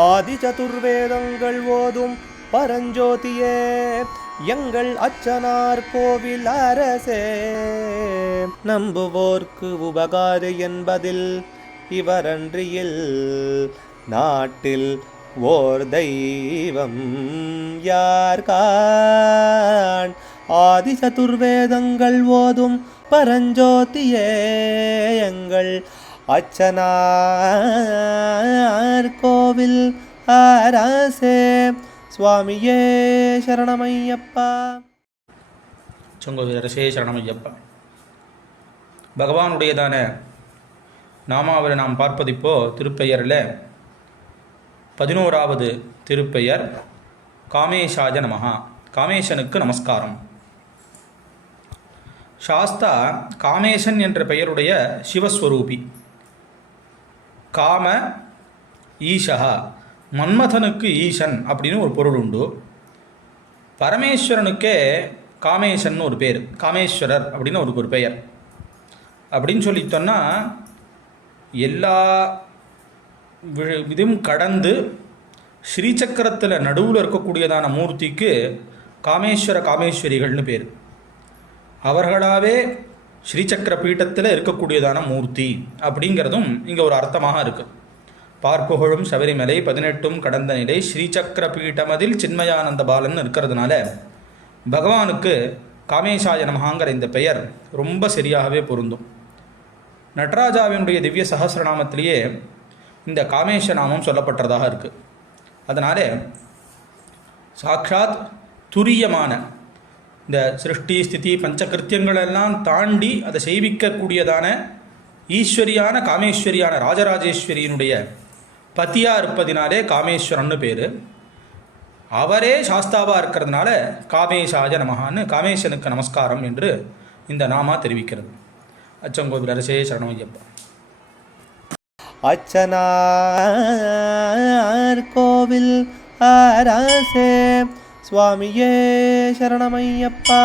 ஆதி சதுர்வேதங்கள் ஓதும் பரஞ்சோதியே எங்கள் அச்சனார் கோவில் அரசே. நம்புவோர்க்கு உபகாரி என்பதில் இவரன்றியில் நாட்டில் ஓர் தெய்வம் யார்கான். ஆதி சதுர்வேதங்கள் ஓதும் பரஞ்சோதியே எங்கள் அச்சனார் கோவில் அரசே. சுவாமியே சரணமையப்பா. சொங்கோவில் அரசே சரணமையப்பா. பகவானுடையதான நாமாவளை நாம் பார்ப்பதிப்போ திருப்பெயரில் 11வது திருப்பெயர் காமேஷாய நமஹா. காமேஷனுக்கு நமஸ்காரம். சாஸ்தா காமேஷன் என்ற பெயருடைய சிவஸ்வரூபி. காம ஈஷா, மன்மதனுக்கு ஈசன் அப்படின்னு ஒரு பொருள் உண்டு. பரமேஸ்வரனுக்கே காமேஷன் ஒரு பேர், காமேஸ்வரர் அப்படின்னு ஒரு பெயர். அப்படின்னு சொல்லித்தோன்னா எல்லா இதுவும் கடந்து ஸ்ரீசக்கரத்தில் நடுவில் இருக்கக்கூடியதான மூர்த்திக்கு காமேஸ்வர காமேஸ்வரிகள்னு பேர். அவர்களாகவே ஸ்ரீசக்கர பீட்டத்தில் இருக்கக்கூடியதான மூர்த்தி அப்படிங்கிறதும் இங்கே ஒரு அர்த்தமாக இருக்குது. பார்ப்புகழும் சபரிமலை 18 கடந்த நிலை ஸ்ரீசக்கர பீட்டமதில் சின்மயானந்த பாலன் இருக்கிறதுனால பகவானுக்கு காமேஷாய நமஹாங்கிற இந்த பெயர் ரொம்ப சரியாகவே பொருந்தும். நடராஜாவினுடைய திவ்ய சகசிரநாமத்திலேயே இந்த காமேஷ நாமம் சொல்லப்பட்டதாக இருக்குது. அதனால் சாட்சாத் துரியமான இந்த சிருஷ்டி ஸ்திதி பஞ்சகிருத்தியங்களெல்லாம் தாண்டி அதை செய்விக்கக்கூடியதான ஈஸ்வரியான காமேஸ்வரியான ராஜராஜேஸ்வரியினுடைய பதியாக இருப்பதினாலே காமேஸ்வரன்னு பேர். அவரே சாஸ்தாவாக இருக்கிறதுனால காமேஷாய நமஹான்னு காமேஷனுக்கு நமஸ்காரம் என்று இந்த நாமா தெரிவிக்கிறது. அச்சங்கோவில் அரசே சரணமையப்பா. அச்சனார் கோவில் அரசே. சுவாமியே சரணமையப்பா.